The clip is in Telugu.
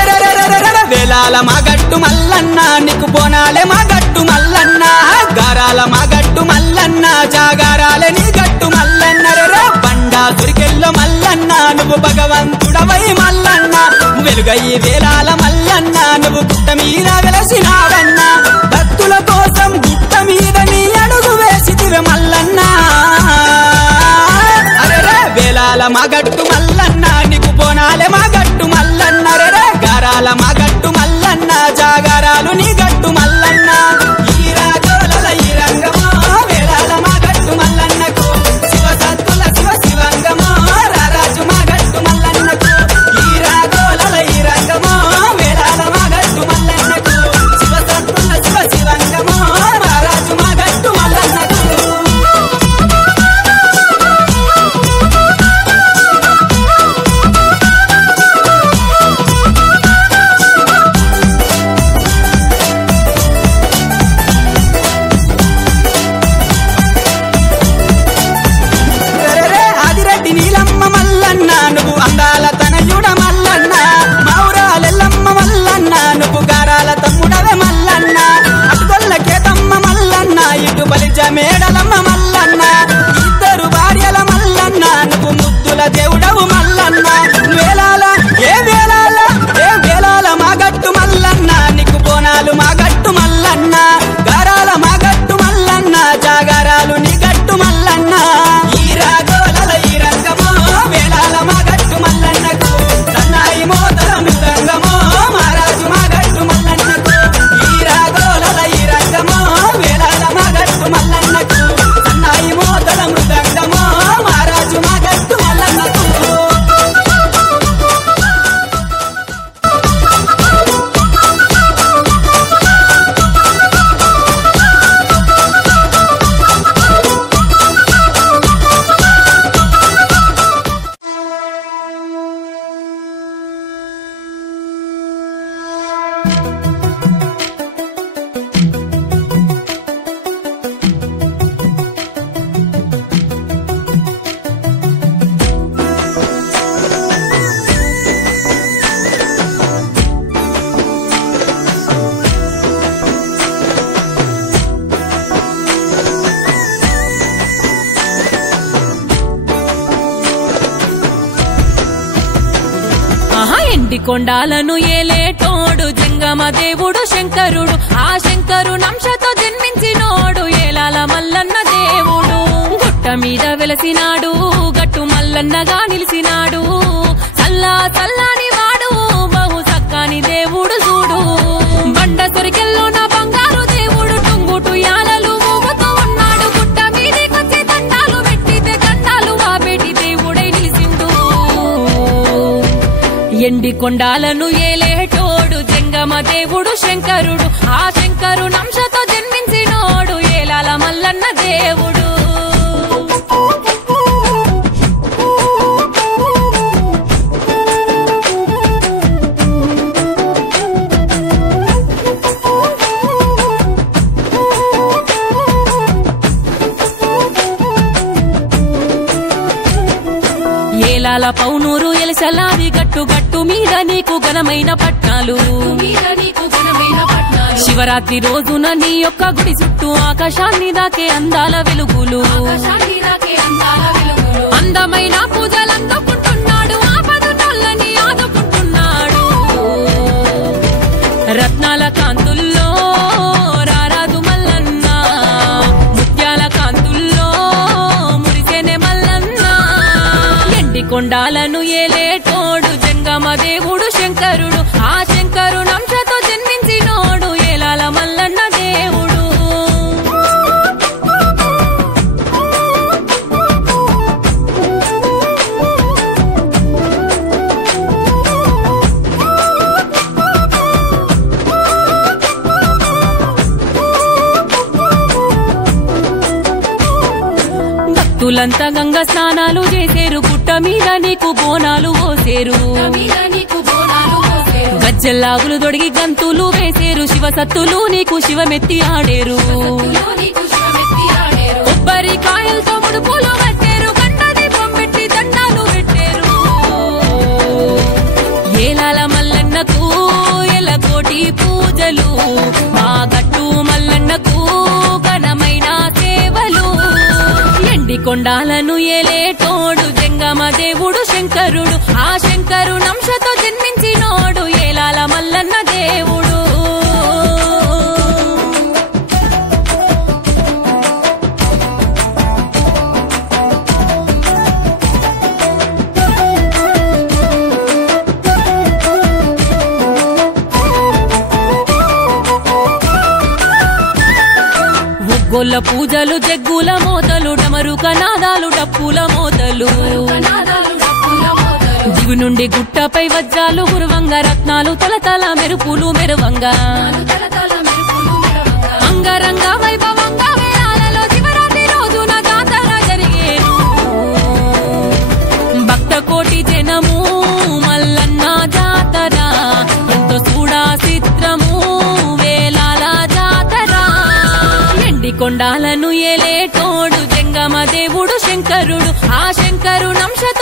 గారాల మాగట్టు మల్లన్న నీకు బోనాలే మాగట్టు మల్లన్న గారాల మాగట్టు మల్లన్న జాగారాలే నీ గట్టు మల్లన్న రే బండా సురికెల్లో మల్లన్న నువ్వు భగవంతుడవై మల్లన్న వెలుగయ్యి వేలాల మల్లన్న నువ్వు గుట్ట మీద వెలసినావన్న భక్తుల కోసం గుట్ట మీద నీ అడుగు వేసితివే మల్లన్న అరే వేలాల మాగట్టు మల్లన్న నీకు బోనాలే మాగట్టు మల్లన్న రే గారాల మాగట్టు మల్లన్న జాగారాలు నీ గట్టు మల్లన్న ఈ రాగోలల ఈ రంగమో వేలాల మాగట్టు మల్లన్నకు శివ సత్తుల శివ శివంగమో రారాజు మాగట్టు మల్లన్నకు ఈ రాగోలల ఈ రంగమో వేలాల మాగట్టు మల్లన్నకు శివ సత్తుల శివ శివంగమో రారాజు మాగట్టు మల్లన్నకు నీలమ్మ మల్లన్న నువ్వు అందాల తనయుడ మల్లన్న మౌరాలెల్లమ్మ మల్లన్న నువ్వు గారాల తమ్ముడవే మల్లన్న అటుగొల్ల కేతమ్మ మల్లన్న ఇటు బలిజ మేడలమ్మ మల్లన్న ఇద్దరు భార్యల మల్లన్న నువ్వు ముద్దుల దేవుడవు మల్లన్న వేలాల ఏ వేలాల ఏ వేలాల మాగట్టు మల్లన్న నీకు బోనాలు మాగట్టు మల్లన్న గారాల మాగట్టు మల్లన్న జాగారాలు నీ గట్టు మల్లన్న ఈ రాగోలల ఈ రంగమో వేలాల మాగట్టు మల్లన్నకు సన్నాయి మోతల మృదంగమో మహారాజు మాగట్టు మల్లన్నకు ఈ రాగోలల ఈ రంగమో వేలాల మాగట్టు మల్లన్నకు సన్నాయి మోతల మృదంగమో మహారాజు మాగట్టు మల్లన్నకు కొండాలను ఏలేటోడు జంగమ దేవుడు శంకరుడు ఆ శంకరు నంశతో జన్మించినోడు ఏలాల మల్లన్న దేవుడు గుట్ట మీద వెలసినాడు గట్టు మల్లన్నగా నిలిసినాడు చల్లా చల్లాని వాడు బహు సక్కాని దేవుడు చూడు బండ సొరికెల్లో నా బంగారు దేవుడు టుంగుటు యాలలు ఊగుతూ ఉన్నాడు గుట్ట మీదకొచ్చి దండాలు పెట్టితే దండాలు ఆ బేటి దేవుడై నిలిసిండు ఎండి కొండాలను ఏలేటోడు జంగమ దేవుడు శంకరుడు ఆ శంకరునంశతో జన్మించినోడు ఏలాల మల్లన్న దేవుడు ఏలాల పౌనూరు ఎలసలాది గట్టు గట్టు మీద నీకు ఘనమైన పట్నాలు శివరాత్రి రోజున నీ యొక్క గుడి చుట్టూ ఆకాశాన్ని దాకే అందాల వెలుగులు అందమైన పూజలు అందుకుంటున్నాడు ఆపదున్నోళ్ళని ఆదుకుంటున్నాడు రత్నాల కాంతుల్లో రారాజు మల్లన్న ముత్యాల కాంతుల్లో మురిసేనే మల్లన్న ఎండి కొండాలను ఏలేటోడు జంగమ దేవుడు శంకరుడు ఆ శంకరునంశతో జన్మించినోడు ఏలాల మల్లన్న దేవుడు భక్తులంతా గంగా స్నానాలు చేసేరు గుట్ట మీద నీకు బోనాలు పోసేరు గజ్జల్లాగులు దొడిగి గంతులు వేసేరు శివ సత్తులు నీకు శివమెత్తి ఆడేరు కొబ్బరికాయలతో ముడుపులు కట్టేరు గంటది పొంపెట్టి దండాలు పెట్టేరు ఏలాల మల్లన్నకు ఎలకోటి పూజలు మా గట్టు మల్లన్నకు ఘనమైన సేవలు ఎండి కొండాలను ఏలేటోడు జంగమ దేవుడు శంకరుడు ఆ శంకరునంశతో జన్మించినోడు ఏలాల మల్లన్న దేవుడు ఒగ్గొల్ల పూజలు జగ్గుల మోతలు డమరు కనాదాలు డప్పుల మోతలు దిగు నుండి గుట్టపై వజ్రాలు గురువంగ రత్నాలు తలతల మెరుపులు మెరువంగా అంగరంగ వైభవంగా వేళాలలో శివరాత్రి రోజున జాతర జరిగేను భక్త కోటి జనము మల్లన్న జాతర ఎంతో చూడా చిత్రము వేలాల జాతర ఎండి కొండాలను ఏలేటోడు జంగమ దేవుడు శంకరుడు ఆ శంకరునంశతో